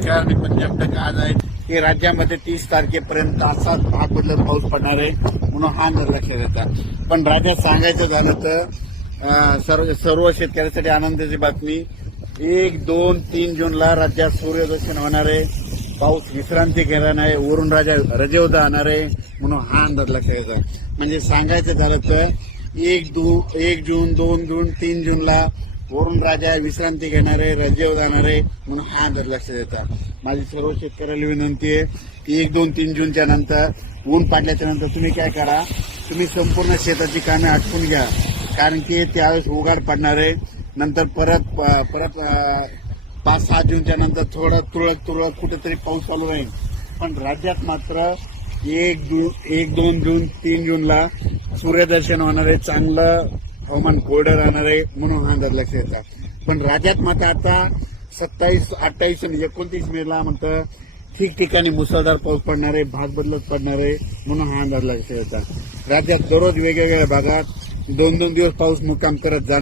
नमस्कार मी पंजाब तक आज आहे की राज्यामध्ये तीस तारखेपर्यंत असाच भाग बदलत पाऊस पडणार आहे म्हणून हा निर्लक्ष देतात पण राज्यात सांगायचं झालं तर सर्व सर्व शेतकऱ्यांसाठी आनंदाची बातमी. एक दोन तीन जूनला राज्यात सूर्यदर्शन होणार आहे. पाऊस विश्रांती घेणार आहे. वरून राजा रजेवदा जाणार आहे म्हणून हा अंदाज लक्षात येतात म्हणजे सांगायचं झालं तर एक दो एक जून दोन जून तीन जूनला वरून राजा विश्रांती घेणारे आहे जाणारे म्हणून हा दर लक्षात येतात माझी सर्व शेतकऱ्याला विनंती आहे की एक दोन तीन जूनच्या नंतर ऊन पाडल्याच्या नंतर तुम्ही काय करा तुम्ही संपूर्ण शेताची कामे आटपून घ्या. कारण की त्यावेळेस उघाड पडणार आहे नंतर परत परत पाच सहा जूनच्या नंतर थोडं तुरळक तुरळक कुठेतरी पाऊस चालू राहील. पण राज्यात मात्र एक जून एक दोन जून तीन जूनला सूर्यदर्शन होणार आहे चांगलं हवामान कोरडं राहणार आहे म्हणून हा अंदाज लक्षात येतात पण राज्यात मात्र आता सत्तावीस अठ्ठावीस आणि एकोणतीस मेला म्हणतं ठिकठिकाणी मुसळधार पाऊस पडणार आहे भाग बदलत पडणार आहे म्हणून हा अंदाज लक्षात येतात राज्यात दररोज वेगवेगळ्या भागात दोन दोन दिवस पाऊस मुक्काम करत जाणार